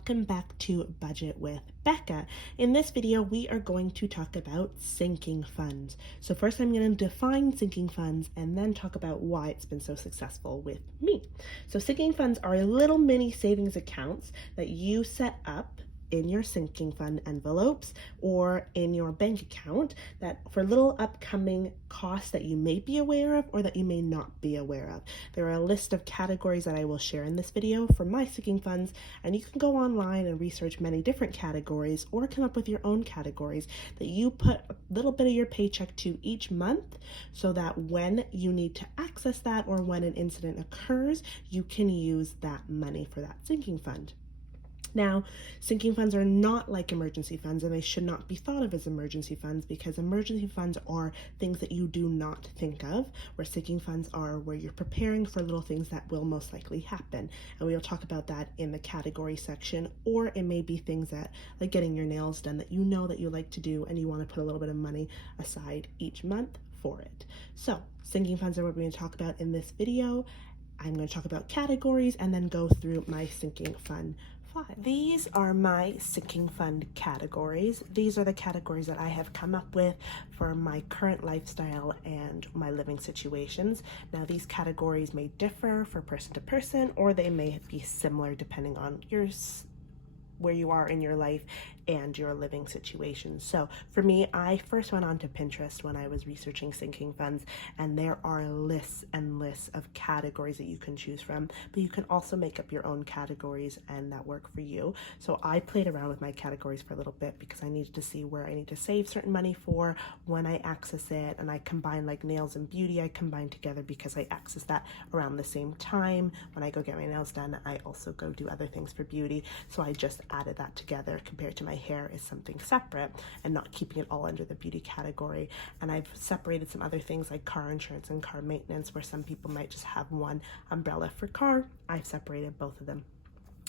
welcome back to Budget with Becca. In this video, we are going to talk about sinking funds. So first I'm going to define sinking funds and then talk about why it's been so successful with me. So sinking funds are little mini savings accounts that you set up in your sinking fund envelopes or in your bank account that for little upcoming costs that you may be aware of or that you may not be aware of. There are a list of categories that I will share in this video for my sinking funds, and you can go online and research many different categories or come up with your own categories that you put a little bit of your paycheck to each month so that when you need to access that or when an incident occurs, you can use that money for that sinking fund. Now, sinking funds are not like emergency funds, and they should not be thought of as emergency funds because emergency funds are things that you do not think of, where sinking funds are where you're preparing for little things that will most likely happen. And we will talk about that in the category section, or it may be things that, like getting your nails done, that you know that you like to do and you want to put a little bit of money aside each month for it. So, sinking funds are what we're going to talk about in this video. I'm going to talk about categories and then go through my sinking fund. These are my sinking fund categories. These are the categories that I have come up with for my current lifestyle and my living situations. Now, these categories may differ for person to person, or they may be similar depending on where you are in your life and your living situation. So for me, I first went onto Pinterest when I was researching sinking funds, and there are lists and lists of categories that you can choose from, but you can also make up your own categories and that work for you. So I played around with my categories for a little bit because I needed to see where I need to save certain money for when I access it, and I combine like nails and beauty, I combine together because I access that around the same time. When I go get my nails done, I also go do other things for beauty. So I just added that together compared to my hair is something separate and not keeping it all under the beauty category. And I've separated some other things like car insurance and car maintenance, where some people might just have one umbrella for car. I've separated both of them.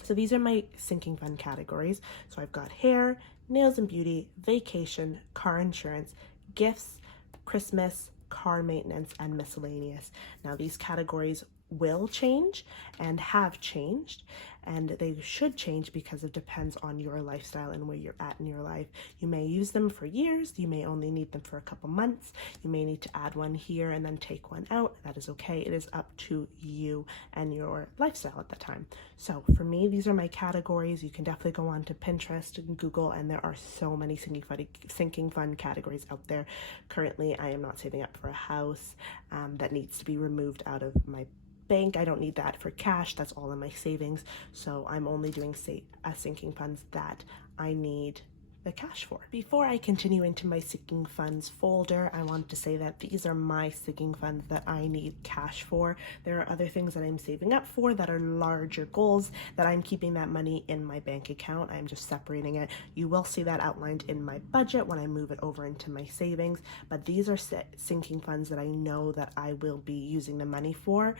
So these are my sinking fund categories. So I've got hair, nails and beauty, vacation, car insurance, gifts, Christmas, car maintenance, and miscellaneous. Now these categories will change and have changed, and they should change because it depends on your lifestyle and where you're at in your life. You may use them for years, you may only need them for a couple months, you may need to add one here and then take one out. That is okay. It is up to you and your lifestyle at the time. So for me, these are my categories. You can definitely go on to Pinterest and Google, and there are so many sinking fund categories out there. Currently, I am not saving up for a house that needs to be removed out of my bank. I don't need that for cash. That's all in my savings. So I'm only doing sinking funds that I need the cash for. Before I continue into my sinking funds folder, I want to say that these are my sinking funds that I need cash for. There are other things that I'm saving up for that are larger goals that I'm keeping that money in my bank account. I'm just separating it. You will see that outlined in my budget when I move it over into my savings, but these are sinking funds that I know that I will be using the money for,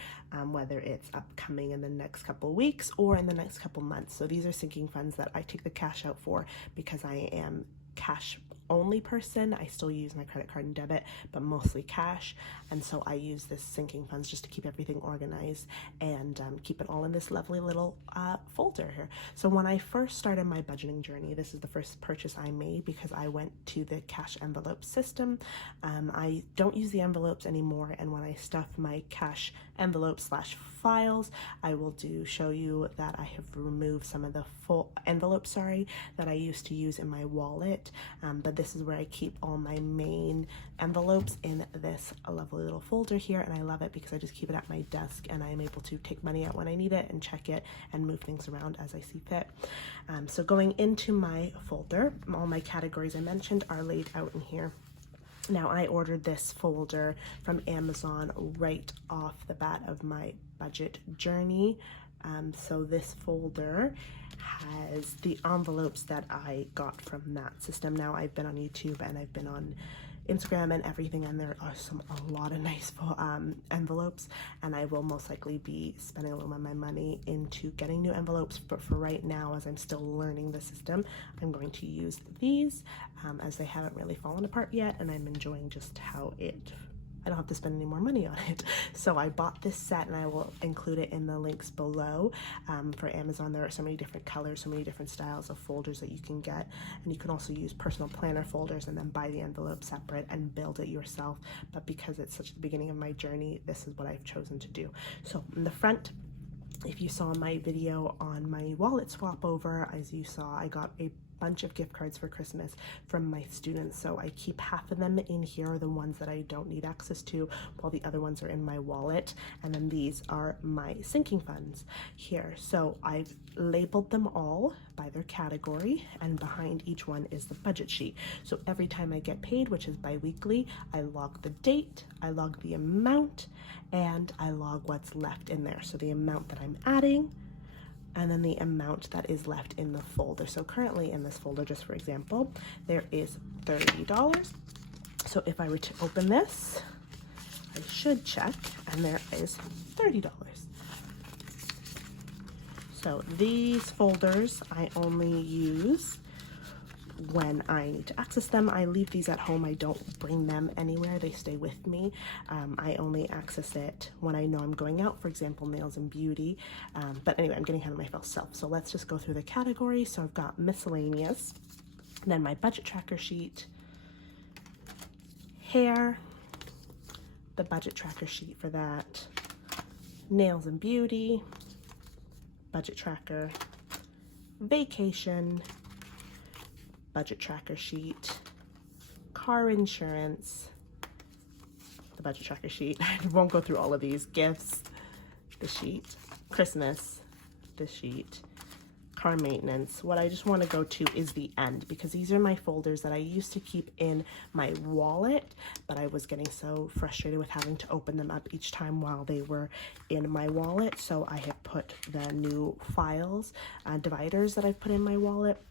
whether it's upcoming in the next couple of weeks or in the next couple months. So these are sinking funds that I take the cash out for because I am cash only person. I still use my credit card and debit, but mostly cash. And so I use this sinking funds just to keep everything organized and keep it all in this lovely little folder here. So when I first started my budgeting journey, this is the first purchase I made because I went to the cash envelope system. I don't use the envelopes anymore, and when I stuff my cash envelope / files, I will show you that I have removed some of the full envelopes, that I used to use in my wallet, but this is where I keep all my main envelopes in this lovely little folder here, and I love it because I just keep it at my desk and I am able to take money out when I need it and check it and move things around as I see fit. So going into my folder, all my categories I mentioned are laid out in here. Now, I ordered this folder from Amazon right off the bat of my budget journey. So this folder has the envelopes that I got from that system. Now, I've been on YouTube and I've been on Instagram and everything, and there are a lot of nice envelopes, and I will most likely be spending a little of my money into getting new envelopes, but for right now, as I'm still learning the system, I'm going to use these as they haven't really fallen apart yet, and I'm enjoying just how it I don't have to spend any more money on it. So I bought this set, and I will include it in the links below. For Amazon, there are so many different colors, so many different styles of folders that you can get, and you can also use personal planner folders and then buy the envelope separate and build it yourself. But because it's such the beginning of my journey, this is what I've chosen to do. So in the front, if you saw my video on my wallet swap over, as you saw, I got a bunch of gift cards for Christmas from my students, so I keep half of them in here, the ones that I don't need access to, while the other ones are in my wallet. And then these are my sinking funds here. So I've labeled them all by their category, and behind each one is the budget sheet. So every time I get paid, which is bi-weekly, I log the date, I log the amount, and I log what's left in there. So the amount that I'm adding, and then the amount that is left in the folder. So currently in this folder, just for example, there is $30. So if I were to open this, I should check, and there is $30. So these folders I only use when I need to access them. I leave these at home. I don't bring them anywhere. They stay with me. I only access it when I know I'm going out, for example, nails and beauty. But anyway, I'm getting ahead of myself. So let's just go through the categories. So I've got miscellaneous, then my budget tracker sheet, hair, the budget tracker sheet for that, nails and beauty, budget tracker, vacation, budget tracker sheet, car insurance, the budget tracker sheet. I won't go through all of these. Gifts, the sheet, Christmas, the sheet, car maintenance. What I just want to go to is the end, because these are my folders that I used to keep in my wallet, but I was getting so frustrated with having to open them up each time while they were in my wallet. So I have put the new files, dividers that I've put in my wallet,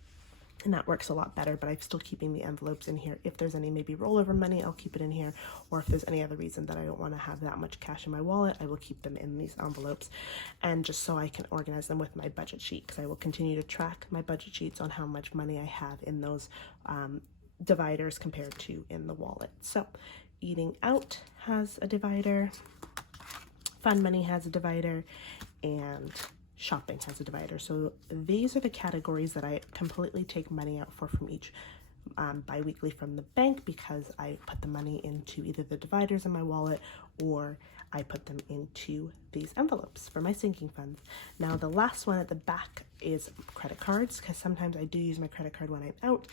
and that works a lot better. But I'm still keeping the envelopes in here. If there's any maybe rollover money, I'll keep it in here, or if there's any other reason that I don't want to have that much cash in my wallet, I will keep them in these envelopes, and just so I can organize them with my budget sheet, because I will continue to track my budget sheets on how much money I have in those dividers compared to in the wallet. So eating out has a divider, fun money has a divider, and shopping has a divider. So these are the categories that I completely take money out for from each bi-weekly from the bank, because I put the money into either the dividers in my wallet, or I put them into these envelopes for my sinking funds. Now the last one at the back is credit cards, because sometimes I do use my credit card when I'm out,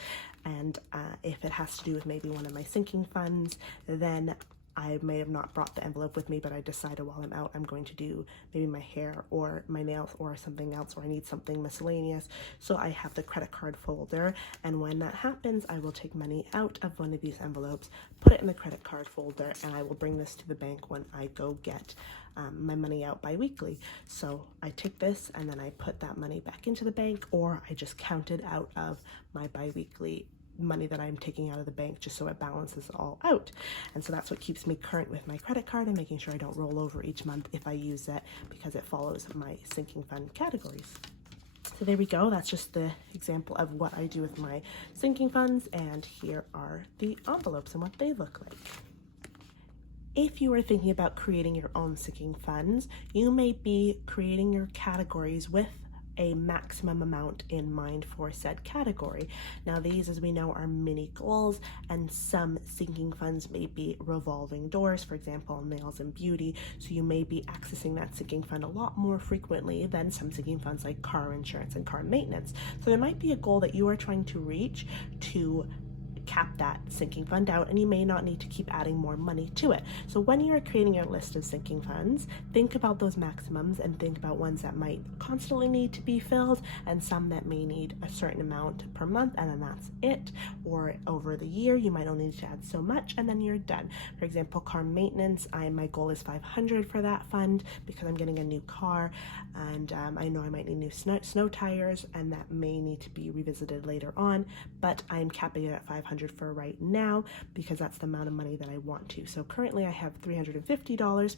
and if it has to do with maybe one of my sinking funds, then I may have not brought the envelope with me, but I decided while I'm out I'm going to do maybe my hair or my nails or something else, or I need something miscellaneous. So I have the credit card folder, and when that happens, I will take money out of one of these envelopes, put it in the credit card folder, and I will bring this to the bank when I go get my money out bi-weekly. So I take this and then I put that money back into the bank, or I just count it out of my bi-weekly money that I'm taking out of the bank, just so it balances all out. And so that's what keeps me current with my credit card, and making sure I don't roll over each month if I use it, because it follows my sinking fund categories. So there we go. That's just the example of what I do with my sinking funds, and here are the envelopes and what they look like. If you are thinking about creating your own sinking funds, you may be creating your categories with a maximum amount in mind for said category. Now these, as we know, are mini goals, and some sinking funds may be revolving doors, for example, nails and beauty, so you may be accessing that sinking fund a lot more frequently than some sinking funds like car insurance and car maintenance. So there might be a goal that you are trying to reach to cap that sinking fund out, and you may not need to keep adding more money to it. So when you are creating your list of sinking funds, think about those maximums and think about ones that might constantly need to be filled, and some that may need a certain amount per month, and then that's it. Or over the year, you might only need to add so much, and then you're done. For example, car maintenance, my goal is $500 for that fund, because I'm getting a new car, and I know I might need new snow tires, and that may need to be revisited later on, but I'm capping it at $500 for right now, because that's the amount of money that I want to. So currently I have $350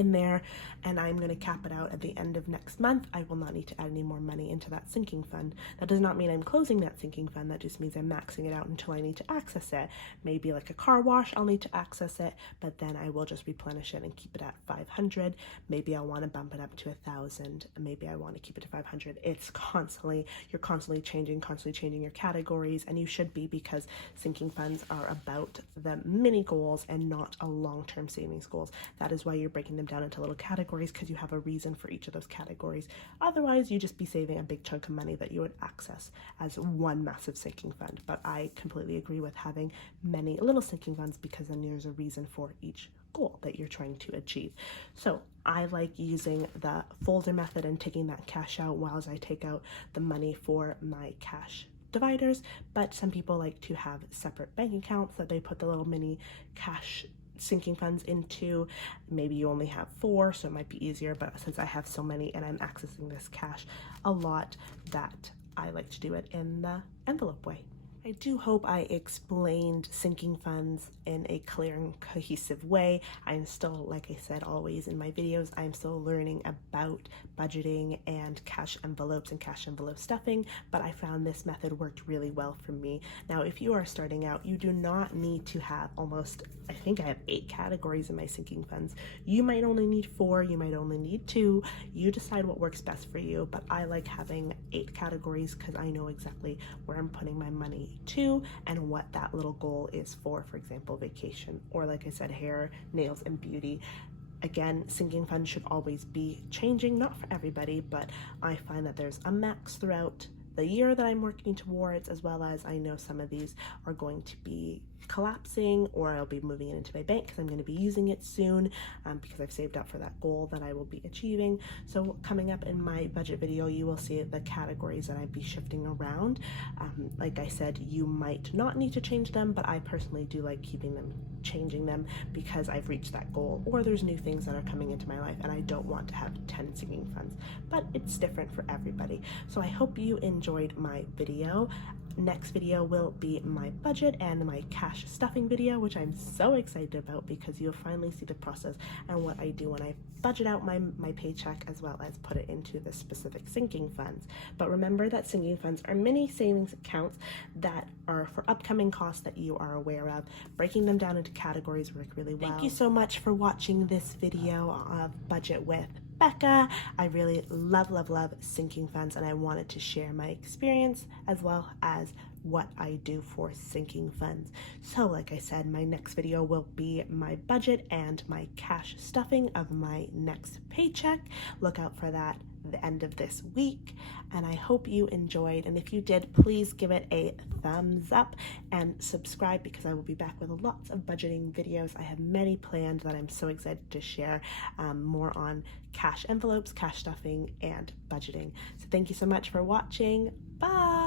in there, and I'm going to cap it out at the end of next month. I will not need to add any more money into that sinking fund. That does not mean I'm closing that sinking fund. That just means I'm maxing it out until I need to access it. Maybe like a car wash, I'll need to access it, but then I will just replenish it and keep it at 500. Maybe I want to bump it up to 1,000. Maybe I want to keep it to 500. You're constantly changing your categories, and you should be, because sinking funds are about the mini goals and not a long-term savings goals. That is why you're breaking them down into little categories, because you have a reason for each of those categories. Otherwise, you just be saving a big chunk of money that you would access as one massive sinking fund. But I completely agree with having many little sinking funds, because then there's a reason for each goal that you're trying to achieve. So I like using the folder method and taking that cash out while I take out the money for my cash dividers, but some people like to have separate bank accounts that they put the little mini cash sinking funds into. Maybe you only have 4, so it might be easier, but since I have so many and I'm accessing this cash a lot, that I like to do it in the envelope way. I do hope I explained sinking funds in a clear and cohesive way. I'm still, like I said always in my videos, I'm still learning about budgeting and cash envelopes and cash envelope stuffing, but I found this method worked really well for me. Now, if you are starting out, you do not need to have I think I have 8 categories in my sinking funds. You might only need 4, you might only need 2. You decide what works best for you, but I like having 8 categories because I know exactly where I'm putting my money to and what that little goal is for example, vacation, or like I said, hair, nails, and beauty. Again, sinking funds should always be changing, not for everybody, but I find that there's a max throughout the year that I'm working towards, as well as I know some of these are going to be collapsing, or I'll be moving it into my bank because I'm going to be using it soon, because I've saved up for that goal that I will be achieving. So coming up in my budget video, you will see the categories that I'd be shifting around. Like I said, you might not need to change them, but I personally do like changing them because I've reached that goal, or there's new things that are coming into my life and I don't want to have 10 sinking funds, but it's different for everybody. So I hope you enjoyed my video. Next video will be my budget and my cash stuffing video, which I'm so excited about because you'll finally see the process and what I do when I budget out my paycheck, as well as put it into the specific sinking funds. But remember that sinking funds are mini savings accounts that are for upcoming costs that you are aware of. Breaking them down into categories work really well. Thank you so much for watching this video of Budget with Becca. I really love sinking funds, and I wanted to share my experience as well as what I do for sinking funds. So like I said, my next video will be my budget and my cash stuffing of my next paycheck. Look out for that the end of this week, and I hope you enjoyed, and if you did, please give it a thumbs up and subscribe, because I will be back with lots of budgeting videos. I have many planned that I'm so excited to share, more on cash envelopes, cash stuffing, and budgeting. So thank you so much for watching. Bye.